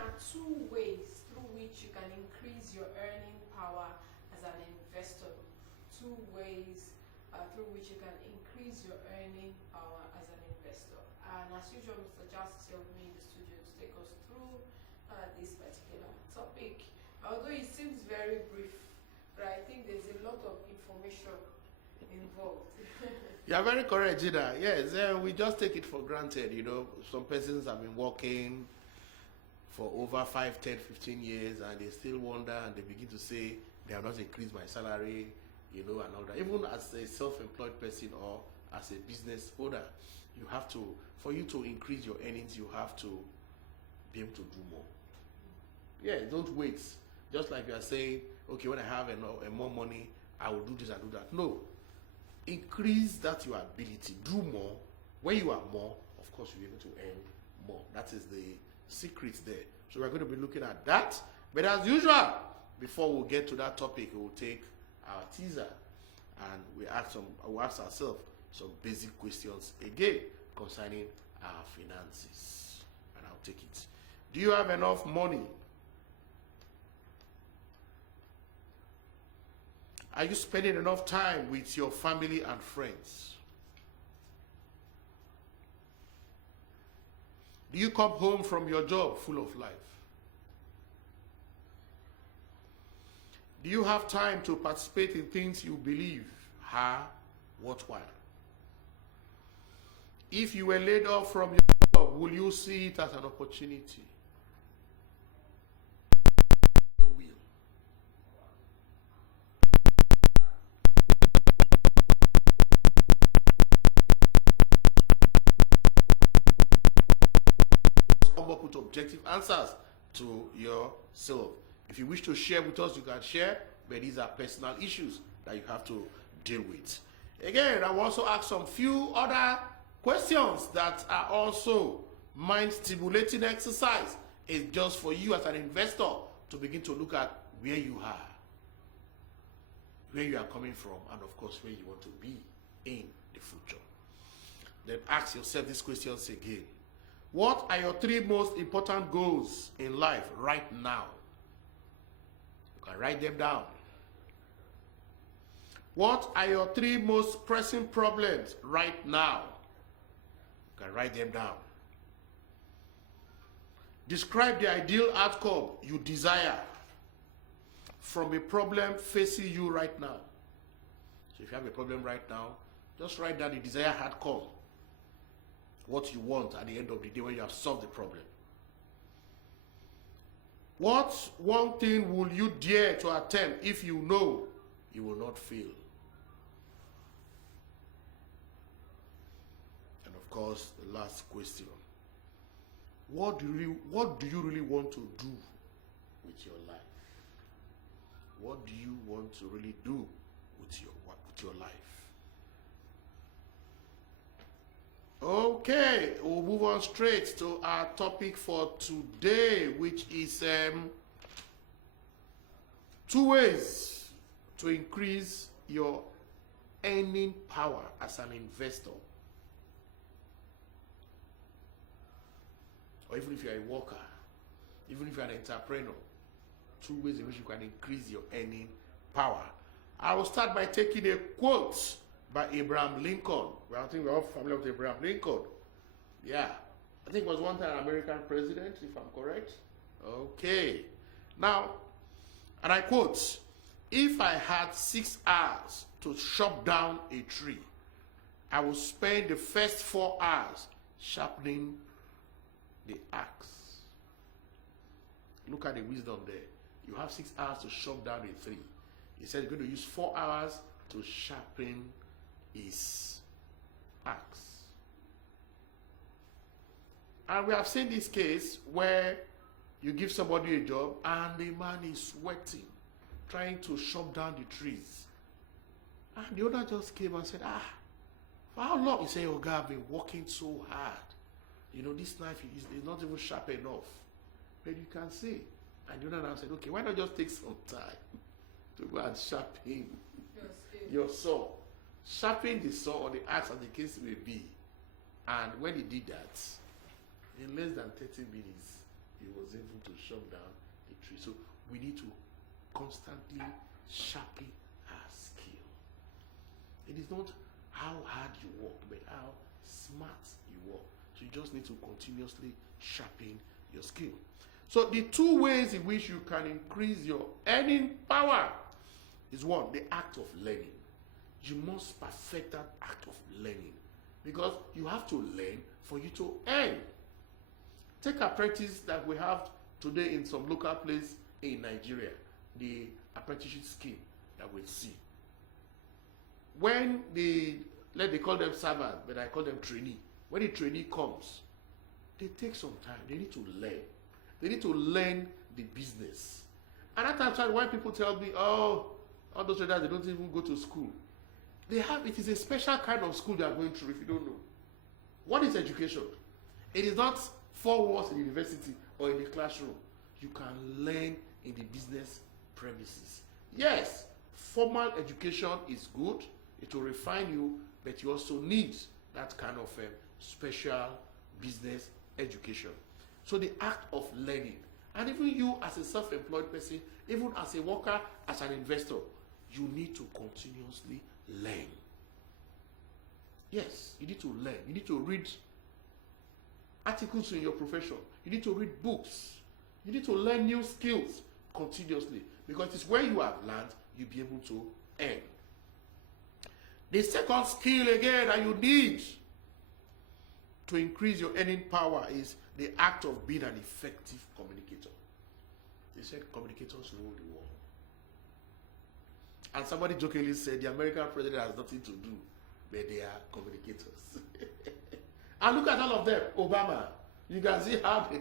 at two ways through which you can increase your earning power as an investor. Two ways through which you can increase your earning power as an investor. And as usual, Mr. Charles is here with me in the studio to take us through this particular topic. Although it seems very brief, but I think there's a lot of information involved. You are very correct, Gina. Yes, we just take it for granted. You know, some persons have been working for over 5, 10, 15 years and they still wonder and they begin to say, they have not increased my salary, you know, and all that. Even as a self-employed person or as a business owner, you have to, for you to increase your earnings, you have to be able to do more. Yeah, don't wait. Just like you are saying, okay, when I have more money, I will do this and do that. No. Increase that your ability. Do more. When you are more, of course, you'll be able to earn more. That is the secret there. So we're going to be looking at that. But as usual, before we get to that topic, we'll take our teaser and we'll ask ourselves some basic questions again concerning our finances. And I'll take it. Do you have enough money? Are you spending enough time with your family and friends? Do you come home from your job full of life? Do you have time to participate in things you believe are worthwhile? If you were laid off from your job, will you see it as an opportunity? Your will. Come up with objective answers to yourself. If you wish to share with us, you can share, but these are personal issues that you have to deal with. Again, I will also ask some few other questions that are also mind-stimulating exercise. It's just for you as an investor to begin to look at where you are, where you are coming from, and of course, where you want to be in the future. Then ask yourself these questions again. What are your 3 most important goals in life right now? You can write them down. What are your 3 most pressing problems right now? You can write them down. Describe the ideal outcome you desire from a problem facing you right now. So if you have a problem right now, just write down the desired outcome. What you want at the end of the day when you have solved the problem. What one thing will you dare to attempt if you know you will not fail? And of course, the last question. What do you really want to do with your life? What do you want to really do with your life? Okay, we'll move on straight to our topic for today, which is 2 ways to increase your earning power as an investor. Or even if you're a worker, even if you're an entrepreneur, 2 ways in which you can increase your earning power. I will start by taking a quote by Abraham Lincoln. Well, I think we're all familiar with Abraham Lincoln. Yeah. I think he was one time an American president, if I'm correct. Okay. Now, and I quote, if I had 6 hours to chop down a tree, I would spend the first 4 hours sharpening the axe. Look at the wisdom there. You have 6 hours to chop down a tree. He said he's going to use 4 hours to sharpen his axe. And we have seen this case where you give somebody a job and the man is sweating, trying to chop down the trees. And the owner just came and said, for how long? He said, oh God, I've been working so hard. You know, this knife is not even sharp enough. But you can see. And the owner now said, okay, why not just take some time to go and sharpen your saw? Sharpen the saw or the axe, as the case may be. And when he did that, in less than 30 minutes, he was able to chop down the tree. So we need to constantly sharpen our skill. It is not how hard you work, but how smart you work. So you just need to continuously sharpen your skill. So the two ways in which you can increase your earning power is one, the act of learning. You must perfect that act of learning because you have to learn for you to earn. Take apprentice that we have today in some local place in Nigeria, the apprenticeship scheme that we see. When they call them servant, but I call them trainee. When the trainee comes, they take some time. They need to learn. They need to learn the business. And at that time, when people tell me, oh, all those traders, they don't even go to school. It is a special kind of school they are going through if you don't know. What is education? It is not 4 walls in the university or in the classroom. You can learn in the business premises. Yes, formal education is good. It will refine you, but you also need that kind of special business education. So the act of learning, and even you as a self-employed person, even as a worker, as an investor, you need to continuously learn. Yes, you need to learn. You need to read articles in your profession. You need to read books. You need to learn new skills continuously because it's where you have learned, you'll be able to earn. The second skill again that you need to increase your earning power is the act of being an effective communicator. They said communicators rule the world. And somebody jokingly said the American president has nothing to do, but they are communicators. And look at all of them. Obama, you can see how they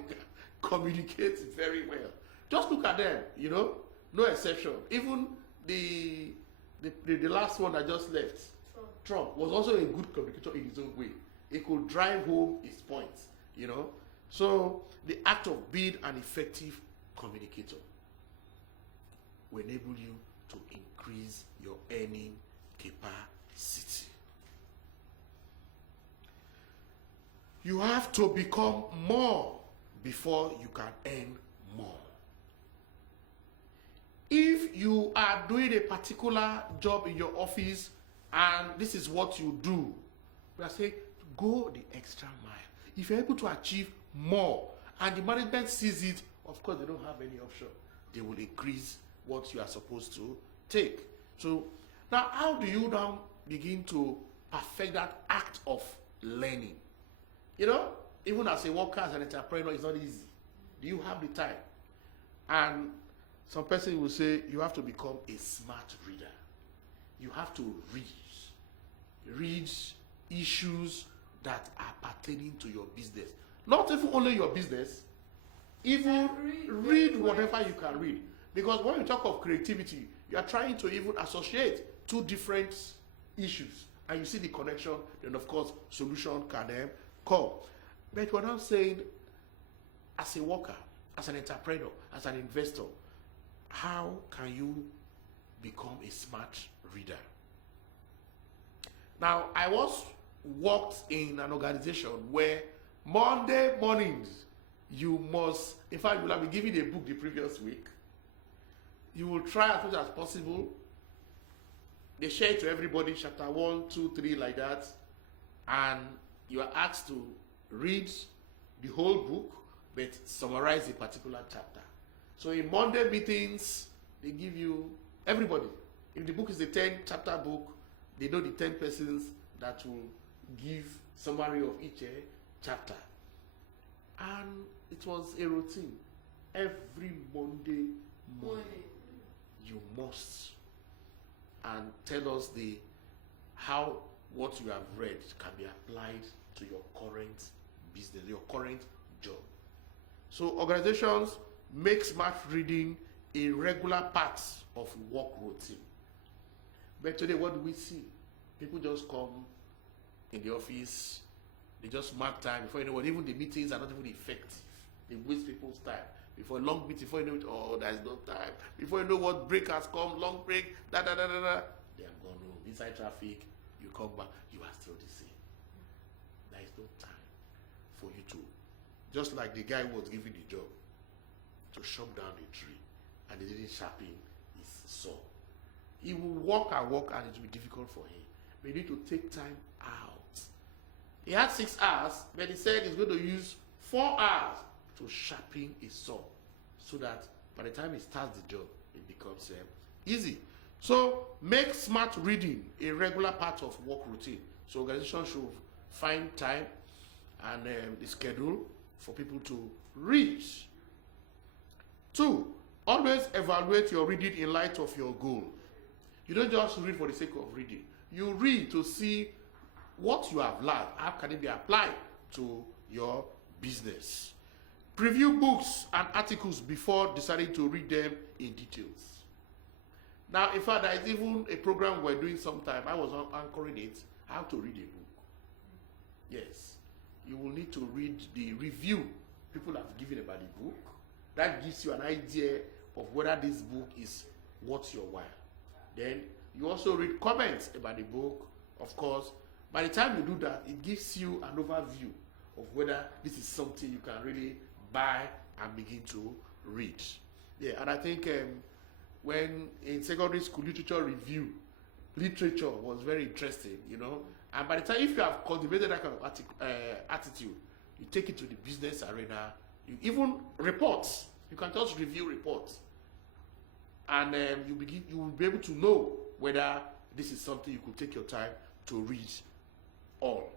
communicate very well. Just look at them, no exception. Even the last one that just left, Trump was also a good communicator in his own way. He could drive home his points, So the act of being an effective communicator will enable you to increase your earning capacity. You have to become more before you can earn more. If you are doing a particular job in your office and this is what you do, we are saying go the extra mile. If you're able to achieve more and the management sees it, of course they don't have any option. They will increase what you are supposed to take. So now how do you now begin to perfect that act of learning? Even as a worker, as an entrepreneur, it's not easy. Do you have the time? And some person will say you have to become a smart reader. You have to read issues that are pertaining to your business. Not even only your business, even read whatever you can read. Because when you talk of creativity, you are trying to even associate two different issues. And you see the connection, then of course, solution can come. But what I'm saying, as a worker, as an entrepreneur, as an investor, how can you become a smart reader? Now, I once worked in an organization where Monday mornings, you must, in fact, you will have been given a book the previous week. You will try as much as possible. They share it to everybody, chapter 1, 2, 3, like that. And you are asked to read the whole book, but summarize a particular chapter. So in Monday meetings, they give you, everybody, if the book is a 10-chapter book, they know the 10 persons that will give summary of each chapter. And it was a routine. Every Monday morning, you must and tell us how what you have read can be applied to your current business, your current job. So organizations make smart reading a regular part of work routine. But today, what do we see? People just come in the office, they just mark time before you know what, even the meetings are not even effective. They waste people's time. Before a long meeting, before you know it, oh, there's no time. Before you know what, break has come, long break, They are gone home. Inside traffic, you come back, you are still the same. There is no time for you to, just like the guy who was given the job, to chop down a tree and he didn't sharpen his saw. He will walk and walk and it will be difficult for him. We need to take time out. He had 6 hours, but he said he's going to use 4 hours to sharpen his saw so that by the time he starts the job, it becomes easy. So make smart reading a regular part of work routine. So organizations should find time and the schedule for people to read. 2, always evaluate your reading in light of your goal. You don't just read for the sake of reading. You read to see what you have learned. How can it be applied to your business? Preview books and articles before deciding to read them in details. Now, in fact, there is even a program we're doing sometime. I was anchoring it, how to read a book. Yes. You will need to read the review people have given about the book. That gives you an idea of whether this book is worth your while. Then you also read comments about the book. Of course, by the time you do that, it gives you an overview of whether this is something you can really buy and begin to read. Yeah, and I think when in secondary school literature review, literature was very interesting, you know. And by the time, if you have cultivated that kind of attitude, you take it to the business arena. You even reports, you can just review reports, and you will be able to know whether this is something you could take your time to read all.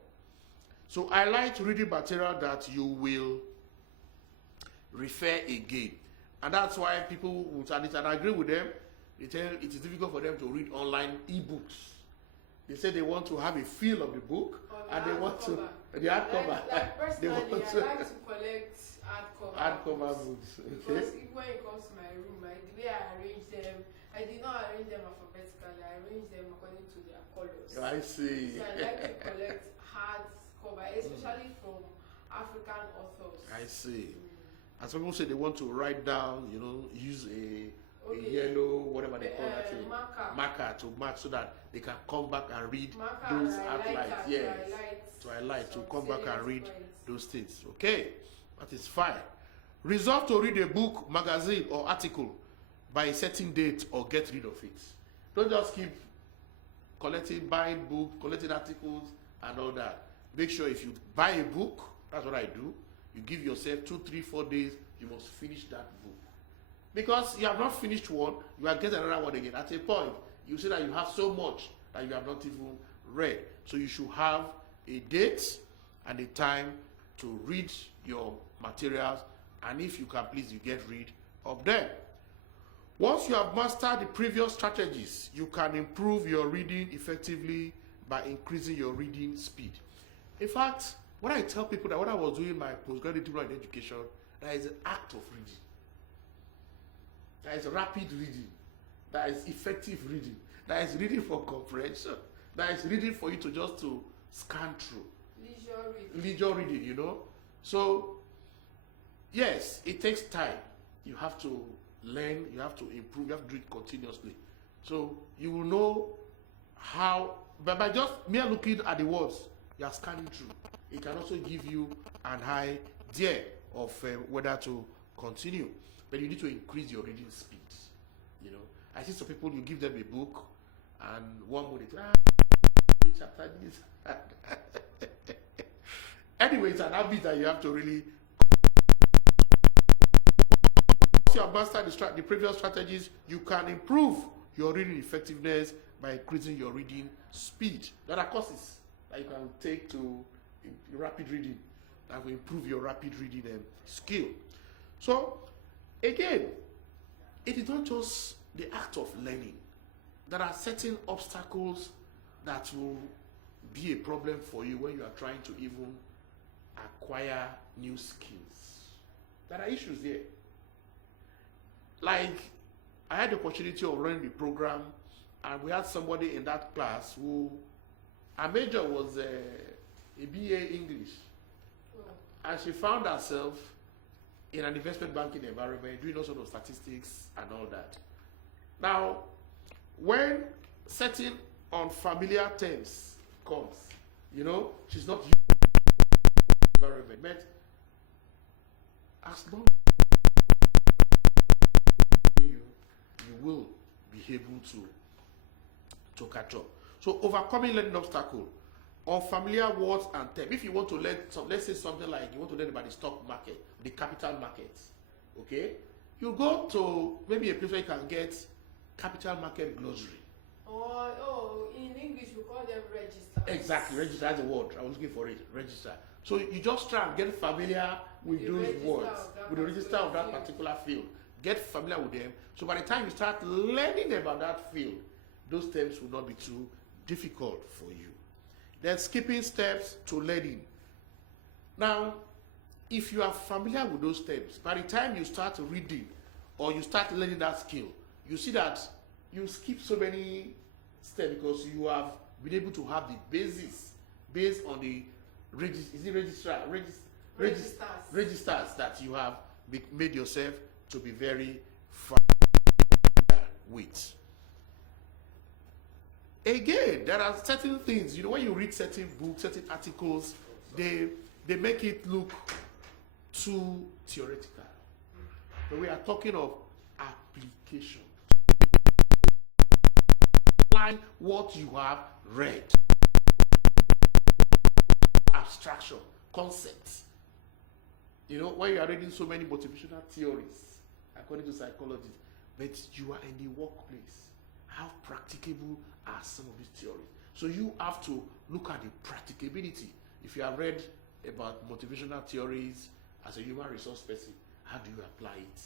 So I like reading material that you will refer again. And that's why people would, and I agree with them, they tell it is difficult for them to read online e-books. They say they want to have a feel of the book, and they want to, the hardcover. Like personally, I like to collect hardcover books. Okay. Because when it comes to my room, the way I arrange them, I did not arrange them alphabetically, I arrange them according to their colors. I see. So I like to collect hardcover, especially from African authors. I see. And some people say they want to write down, you know, use a yellow, whatever they call that thing, marker to mark so that they can come back and read those outlines. Yes, to highlight, to come back and read those things. Okay, that is fine. Resolve to read a book, magazine, or article by a certain date or get rid of it. Don't just keep buying books, collecting articles, and all that. Make sure if you buy a book, that's what I do. You give yourself 2, 3, 4 days, you must finish that book. Because you have not finished one, you are getting another one again. At a point, you say that you have so much that you have not even read. So you should have a date and a time to read your materials, and if you can, please, you get rid of them. Once you have mastered the previous strategies, you can improve your reading effectively by increasing your reading speed. In fact, when I tell people that when I was doing my postgraduate diploma in education, that is an act of reading. That is rapid reading. That is effective reading. That is reading for comprehension. That is reading for you to just to scan through. Leisure reading, you know. So, yes, it takes time. You have to learn, you have to improve, you have to do it continuously. So, you will know how, but by just mere looking at the words, you are scanning through. It can also give you an idea of whether to continue. But you need to increase your reading speed. You know, I see some people, you give them a book, and one minute, chapter this. Anyway, it's an habit that you have to really. Once you have mastered the previous strategies, you can improve your reading effectiveness by increasing your reading speed. There are courses that you can take to rapid reading that will improve your rapid reading skill. So, again, it is not just the act of learning. There are certain obstacles that will be a problem for you when you are trying to even acquire new skills. There are issues there. Like, I had the opportunity of running the program, and we had somebody in that class who, her major was a BA English. And she found herself in an investment banking environment, doing all sorts of statistics and all that. Now, when setting on familiar terms comes, you know, she's not used to the environment. But as long able to catch up. So overcoming learning obstacle. Unfamiliar words and terms. If you want to learn some, let's say something like you want to learn about the stock market, the capital markets, okay? You go to maybe a place where you can get capital market glossary. Oh, in English we call them registers. Exactly, register, that's the word. I was looking for it, register. So you just try and get familiar with those words, with the register of that particular field. Get familiar with them. So by the time you start learning about that field, those terms will not be too difficult for you. Then skipping steps to learning. Now, if you are familiar with those terms, by the time you start reading or you start learning that skill, you see that you skip so many steps because you have been able to have the basis based on the registers that you have made yourself to be very familiar with. Again, there are certain things, you know, when you read certain books, certain articles, they make it look too theoretical. But we are talking of application. Apply what you have read. Abstraction, concepts. You know, when you are reading so many motivational theories, according to psychology, but you are in the workplace, how practicable are some of these theories? So you have to look at the practicability. If you have read about motivational theories as a human resource person, how do you apply it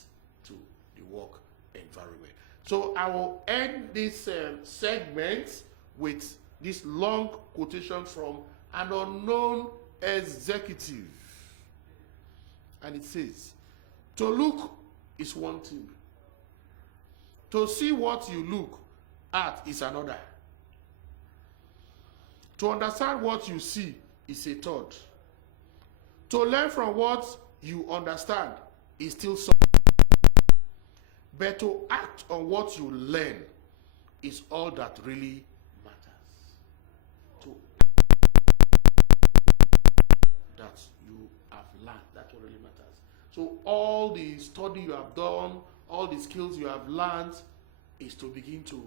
to the work environment? So I will end this segment with this long quotation from an unknown executive. And it says, to look is one thing. To see what you look at is another. To understand what you see is a third. To learn from what you understand is still something. But to act on what you learn is all that really matters. To that you have learned, that's what really matters. So all the study you have done, all the skills you have learned, is to begin to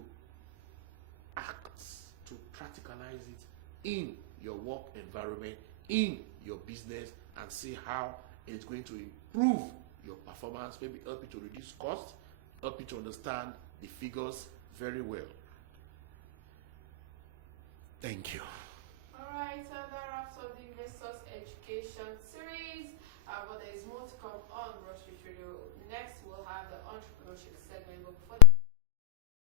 act, to practicalize it in your work environment, in your business, and see how it's going to improve your performance, maybe help you to reduce costs, help you to understand the figures very well. Thank you. Alright, so that wraps up the Investors Education series, but there is more to come on Broad Street Radio.